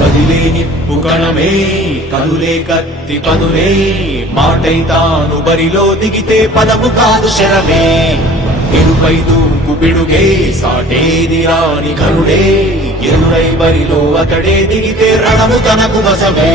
కదిలే నిప్పు కణమే కదులే కత్తి పదులే మాటై తాను బరిలో దిగితే పదము కాదు శరమే ఎరుపై దూకు పిడుగే సాటేది రాని కరుడే ఎరురై బరిలో అతడే దిగితే రణము తనకు వశమే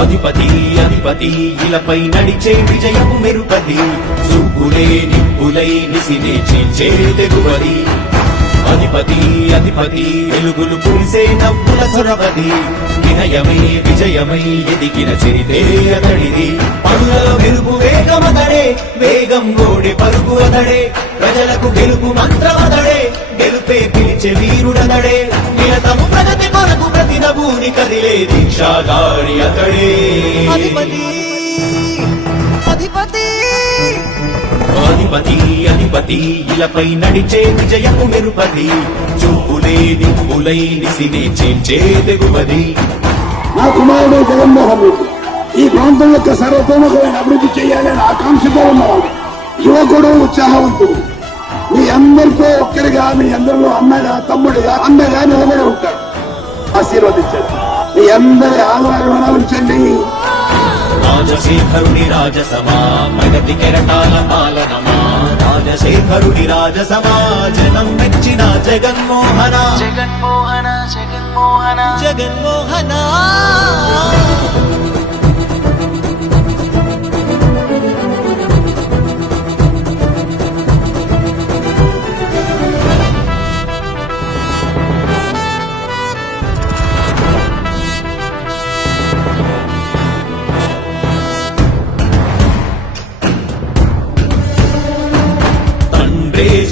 అధిపతి అధిపతి ఇలపై నడిచే విజయము మెరుపది చూపులే నిప్పులై నిసినే చీల్చే తెగువది అధిపతి అధిపతి వెలుగులు కురిసే నవ్వుల సొరవది వినయమై విజయమై ఎదిగిన చరితే అతడిది పనులలో మెరుపు వేగమతడే వేగం గోడి పరుగు అతడే ప్రజలకు గెలుపు మంత్రమతడే గెలుపే పిలిచే వీరుడతడే నిరతము ప్రగతి కొరకు ప్రతి నభూని కదిలే దీక్షాగాడి అతడే అధిపతి అధిపతి అధిపతి అధిపతి ఇలపై నడిచే విజయము మెరుపది చూపులే నిప్పులై నిసినే చేర్చే తెగువది నా కుమారుడు జగన్మోహన్ రెడ్డి ఈ ప్రాంతం యొక్క సర్వతోముఖమైన అభివృద్ధి చేయాలని ఆకాంక్షతో ఉన్నవాడు యువకుడు ఉత్సాహవంతుడు మీ అందరితో ఒక్కరిగా మీ అందరిలో అన్నగా తమ్ముడిగా అన్నగా నిలబడి ఉంటాడు ఆశీర్వదించండి మీ అందరి ఆదరణ ఉంచండి రాజశేఖరుడి రాజసమా ప్రగతి కెరటాల పాలనమా రాజశేఖరుడి రాజసమా జనం మెచ్చిన జగన్మోహన జగన్మోహన జగన్మోహన జగన్మోహన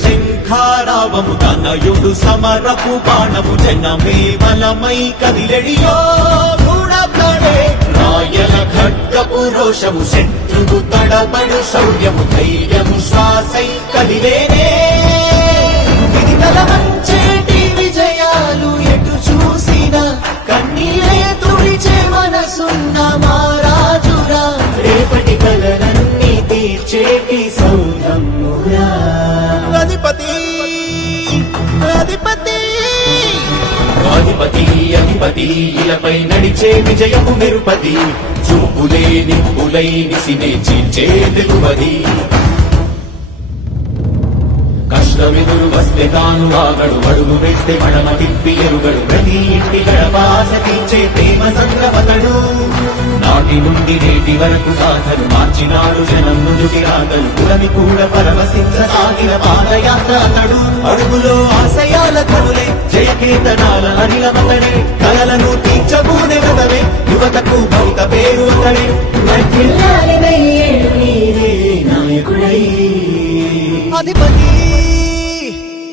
శంఖారావము తనయుడు సమరపు బాణము జనమే బలమై కదిలెడియో గూఢప్రాణే రాయల ఖడ్గపు రోషము శత్రువు తడబడు శౌర్యము ధైర్యము శ్వాసై కదిలేనే విధితల మంచేటి విజయాలు ఎటు చూసిన కన్నీరే తుడిచే మనసున్న మారాజురా రేపటి కలలన్నీ తీర్చేటి సౌరమ్మురా అధిపతి అధిపతి అధిపతి అధిపతి ఇలపై నడిచే విజయము మెరుపది చూపులే నిప్పులై నిసినే చీల్చే తెగువది కష్టమెదురు వస్తే తాను ఆగడు అడుగు వేస్తే మడమ తిప్పి ఎరుగడు ప్రతి ఇంటి గడపాస తీర్చే ప్రేమ సంద్రవతడు నాటి నుండి నేటి వరకు గాథలు మార్చినాడు జనం నుదుటి రాగలు పురమి కూడా పరవశించ సాగిన పాదయాత్ర అతడు అడుగులో ఆశయాల కనులే జయకేతనాల అనిలమతడే కలలను తీర్చబూనే కదవే యువతకు భౌత పేరు అతడే అధిపతి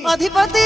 అధిపతి